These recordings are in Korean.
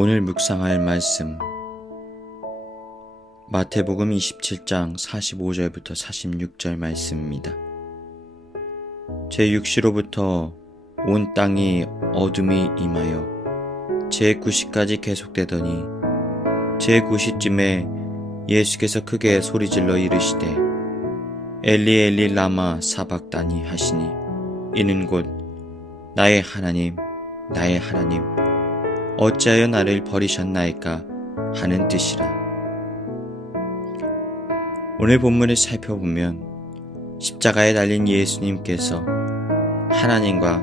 오늘 묵상할 말씀 마태복음 27장 45절부터 46절 말씀입니다. 제6시로부터 온 땅이 어둠이 임하여 제9시까지 계속되더니 제9시쯤에 예수께서 크게 소리질러 이르시되 엘리 엘리 라마 사박다니 하시니 이는 곧 나의 하나님 나의 하나님 어찌하여 나를 버리셨나이까 하는 뜻이라. 오늘 본문을 살펴보면 십자가에 달린 예수님께서 하나님과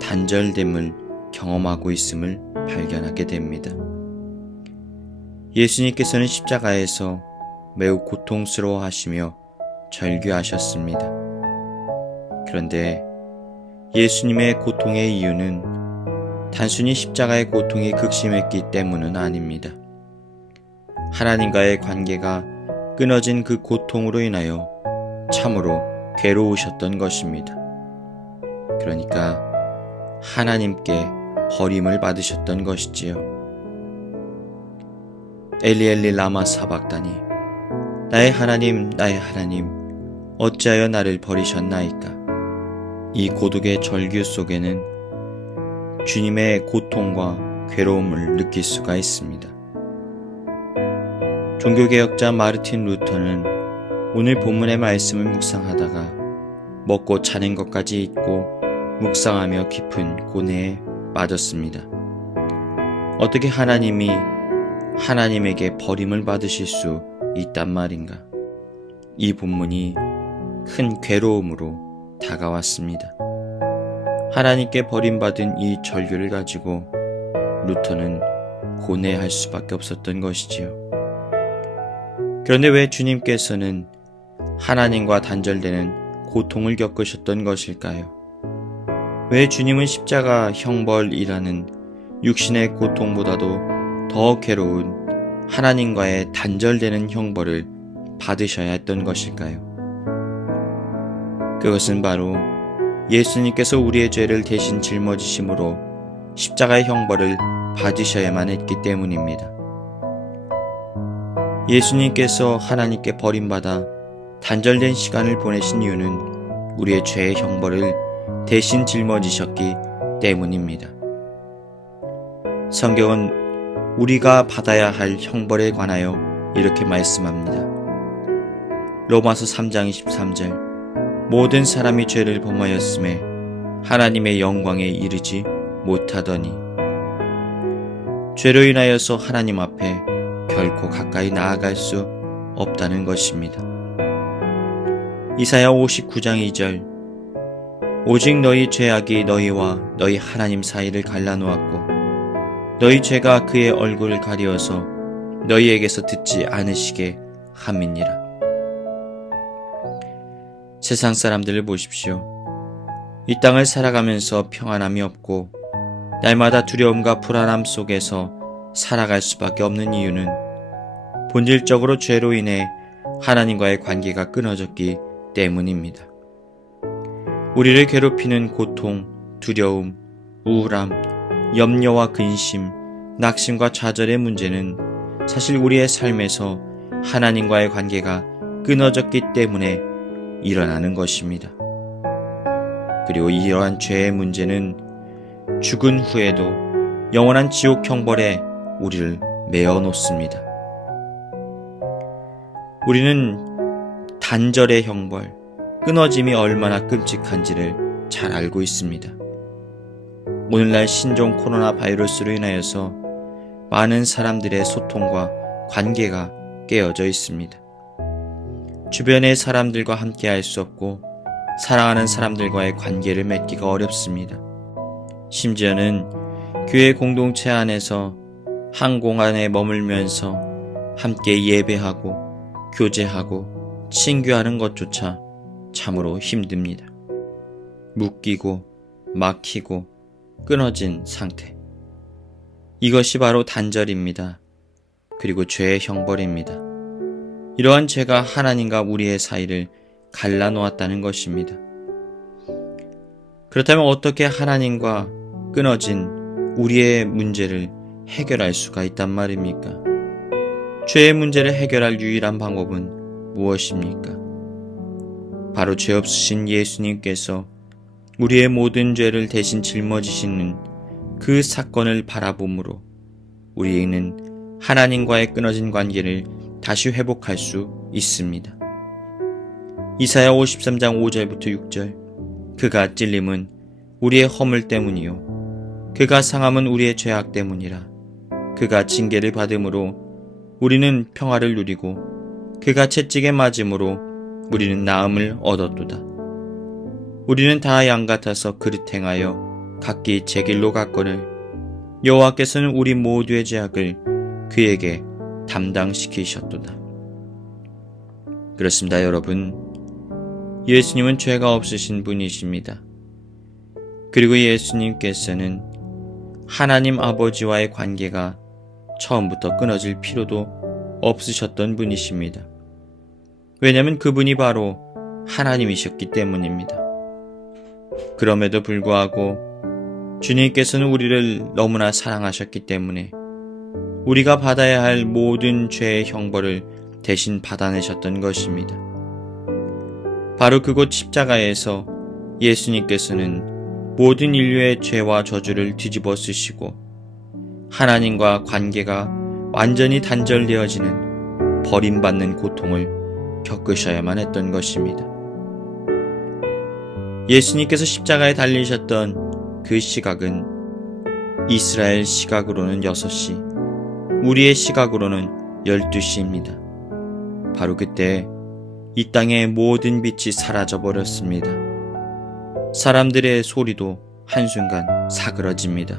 단절됨을 경험하고 있음을 발견하게 됩니다. 예수님께서는 십자가에서 매우 고통스러워하시며 절규하셨습니다. 그런데 예수님의 고통의 이유는 단순히 십자가의 고통이 극심했기 때문은 아닙니다. 하나님과의 관계가 끊어진 그 고통으로 인하여 참으로 괴로우셨던 것입니다. 그러니까 하나님께 버림을 받으셨던 것이지요. 엘리 엘리 라마 사박다니 나의 하나님 나의 하나님 어찌하여 나를 버리셨나이까. 이 고독의 절규 속에는 주님의 고통과 괴로움을 느낄 수가 있습니다. 종교개혁자 마르틴 루터는 오늘 본문의 말씀을 묵상하다가 먹고 자는 것까지 잊고 묵상하며 깊은 고뇌에 빠졌습니다. 어떻게 하나님이 하나님에게 버림을 받으실 수 있단 말인가? 이 본문이 큰 괴로움으로 다가왔습니다. 하나님께 버림받은 이 절규를 가지고 루터는 고뇌할 수밖에 없었던 것이지요. 그런데 왜 주님께서는 하나님과 단절되는 고통을 겪으셨던 것일까요? 왜 주님은 십자가 형벌이라는 육신의 고통보다도 더 괴로운 하나님과의 단절되는 형벌을 받으셔야 했던 것일까요? 그것은 바로 예수님께서 우리의 죄를 대신 짊어지심으로 십자가의 형벌을 받으셔야만 했기 때문입니다. 예수님께서 하나님께 버림받아 단절된 시간을 보내신 이유는 우리의 죄의 형벌을 대신 짊어지셨기 때문입니다. 성경은 우리가 받아야 할 형벌에 관하여 이렇게 말씀합니다. 로마서 3장 23절 모든 사람이 죄를 범하였음에 하나님의 영광에 이르지 못하더니 죄로 인하여서 하나님 앞에 결코 가까이 나아갈 수 없다는 것입니다. 이사야 59장 2절 오직 너희 죄악이 너희와 너희 하나님 사이를 갈라놓았고 너희 죄가 그의 얼굴을 가리어서 너희에게서 듣지 않으시게 함이니라. 세상 사람들을 보십시오. 이 땅을 살아가면서 평안함이 없고 날마다 두려움과 불안함 속에서 살아갈 수밖에 없는 이유는 본질적으로 죄로 인해 하나님과의 관계가 끊어졌기 때문입니다. 우리를 괴롭히는 고통, 두려움, 우울함, 염려와 근심, 낙심과 좌절의 문제는 사실 우리의 삶에서 하나님과의 관계가 끊어졌기 때문에 일어나는 것입니다. 그리고 이러한 죄의 문제는 죽은 후에도 영원한 지옥 형벌에 우리를 매어 놓습니다. 우리는 단절의 형벌, 끊어짐이 얼마나 끔찍한지를 잘 알고 있습니다. 오늘날 신종 코로나 바이러스로 인하여서 많은 사람들의 소통과 관계가 깨어져 있습니다. 주변의 사람들과 함께 할 수 없고 사랑하는 사람들과의 관계를 맺기가 어렵습니다. 심지어는 교회 공동체 안에서 한 공간에 머물면서 함께 예배하고 교제하고 친교하는 것조차 참으로 힘듭니다. 묶이고 막히고 끊어진 상태. 이것이 바로 단절입니다. 그리고 죄의 형벌입니다. 이러한 죄가 하나님과 우리의 사이를 갈라놓았다는 것입니다. 그렇다면 어떻게 하나님과 끊어진 우리의 문제를 해결할 수가 있단 말입니까? 죄의 문제를 해결할 유일한 방법은 무엇입니까? 바로 죄 없으신 예수님께서 우리의 모든 죄를 대신 짊어지시는 그 사건을 바라봄으로 우리는 하나님과의 끊어진 관계를 다시 회복할 수 있습니다. 이사야 53장 5절부터 6절 그가 찔림은 우리의 허물 때문이요 그가 상함은 우리의 죄악 때문이라 그가 징계를 받음으로 우리는 평화를 누리고 그가 채찍에 맞음으로 우리는 나음을 얻었도다. 우리는 다 양 같아서 그릇 행하여 각기 제 길로 갔거늘 여호와께서는 우리 모두의 죄악을 그에게 담당시키셨도다. 그렇습니다, 여러분. 예수님은 죄가 없으신 분이십니다. 그리고 예수님께서는 하나님 아버지와의 관계가 처음부터 끊어질 필요도 없으셨던 분이십니다. 왜냐하면 그분이 바로 하나님이셨기 때문입니다. 그럼에도 불구하고 주님께서는 우리를 너무나 사랑하셨기 때문에 우리가 받아야 할 모든 죄의 형벌을 대신 받아내셨던 것입니다. 바로 그곳 십자가에서 예수님께서는 모든 인류의 죄와 저주를 뒤집어 쓰시고 하나님과 관계가 완전히 단절되어지는 버림받는 고통을 겪으셔야만 했던 것입니다. 예수님께서 십자가에 달리셨던 그 시각은 이스라엘 시각으로는 6시, 우리의 시각으로는 12시입니다. 바로 그때 이 땅의 모든 빛이 사라져 버렸습니다. 사람들의 소리도 한순간 사그러집니다.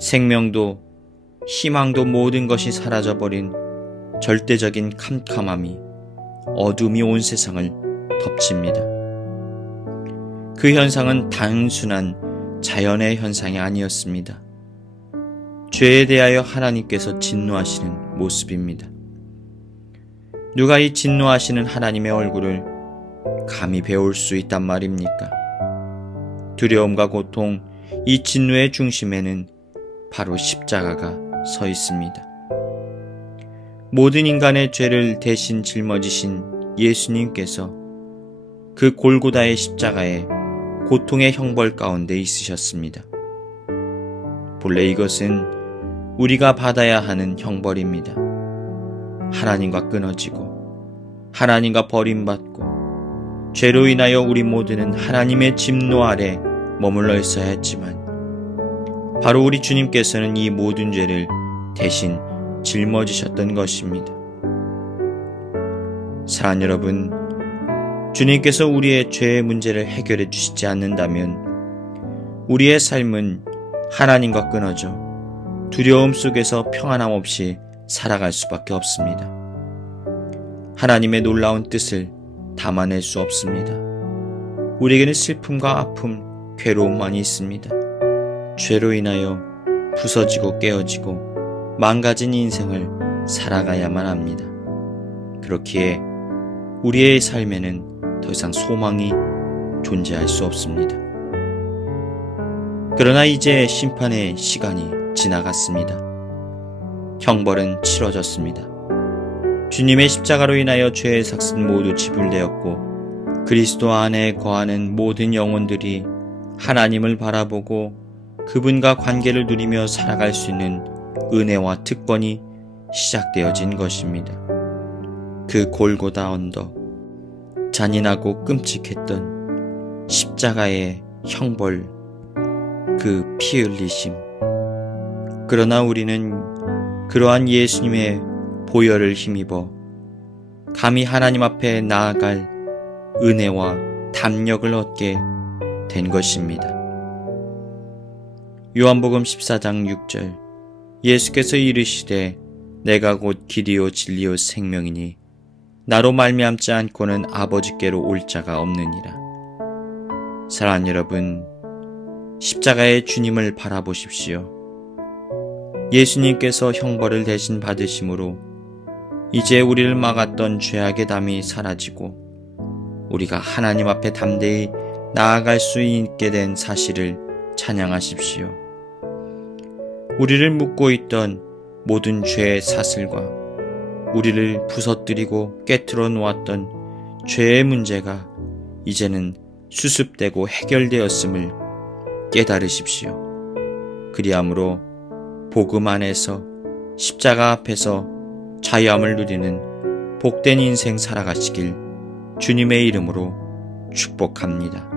생명도 희망도 모든 것이 사라져버린 절대적인 캄캄함이 어둠이 온 세상을 덮칩니다. 그 현상은 단순한 자연의 현상이 아니었습니다. 죄에 대하여 하나님께서 진노하시는 모습입니다. 누가 이 진노하시는 하나님의 얼굴을 감히 배울 수 있단 말입니까? 두려움과 고통, 이 진노의 중심에는 바로 십자가가 서 있습니다. 모든 인간의 죄를 대신 짊어지신 예수님께서 그 골고다의 십자가에 고통의 형벌 가운데 있으셨습니다. 본래 이것은 우리가 받아야 하는 형벌입니다. 하나님과 끊어지고 하나님과 버림받고 죄로 인하여 우리 모두는 하나님의 진노 아래 머물러 있어야 했지만 바로 우리 주님께서는 이 모든 죄를 대신 짊어지셨던 것입니다. 사랑하는 여러분, 주님께서 우리의 죄의 문제를 해결해 주시지 않는다면 우리의 삶은 하나님과 끊어져 두려움 속에서 평안함 없이 살아갈 수밖에 없습니다. 하나님의 놀라운 뜻을 담아낼 수 없습니다. 우리에게는 슬픔과 아픔, 괴로움만이 있습니다. 죄로 인하여 부서지고 깨어지고 망가진 인생을 살아가야만 합니다. 그렇기에 우리의 삶에는 더 이상 소망이 존재할 수 없습니다. 그러나 이제 심판의 시간이 지나갔습니다. 형벌은 치러졌습니다. 주님의 십자가로 인하여 죄의 삭은 모두 지불되었고 그리스도 안에 거하는 모든 영혼들이 하나님을 바라보고 그분과 관계를 누리며 살아갈 수 있는 은혜와 특권이 시작되어진 것입니다. 그 골고다 언덕, 잔인하고 끔찍했던 십자가의 형벌, 그 피 흘리심. 그러나 우리는 그러한 예수님의 보혈을 힘입어 감히 하나님 앞에 나아갈 은혜와 담력을 얻게 된 것입니다. 요한복음 14장 6절 예수께서 이르시되 내가 곧 길이요 진리요 생명이니 나로 말미암지 않고는 아버지께로 올 자가 없느니라. 사랑하는 여러분, 십자가의 주님을 바라보십시오. 예수님께서 형벌을 대신 받으심으로 이제 우리를 막았던 죄악의 담이 사라지고 우리가 하나님 앞에 담대히 나아갈 수 있게 된 사실을 찬양하십시오. 우리를 묶고 있던 모든 죄의 사슬과 우리를 부서뜨리고 깨트려 놓았던 죄의 문제가 이제는 수습되고 해결되었음을 깨달으십시오. 그리함으로 복음 안에서 십자가 앞에서 자유함을 누리는 복된 인생 살아가시길 주님의 이름으로 축복합니다.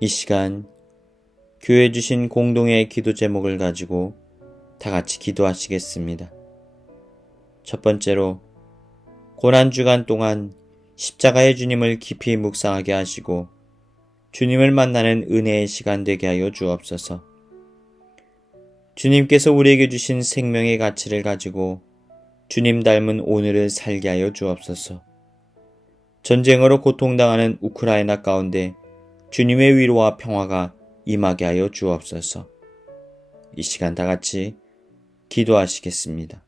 이 시간 교회 주신 공동의 기도 제목을 가지고 다 같이 기도하시겠습니다. 첫 번째로 고난주간 동안 십자가의 주님을 깊이 묵상하게 하시고 주님을 만나는 은혜의 시간 되게 하여 주옵소서. 주님께서 우리에게 주신 생명의 가치를 가지고 주님 닮은 오늘을 살게 하여 주옵소서. 전쟁으로 고통당하는 우크라이나 가운데 주님의 위로와 평화가 임하게 하여 주옵소서. 이 시간 다 같이 기도하시겠습니다.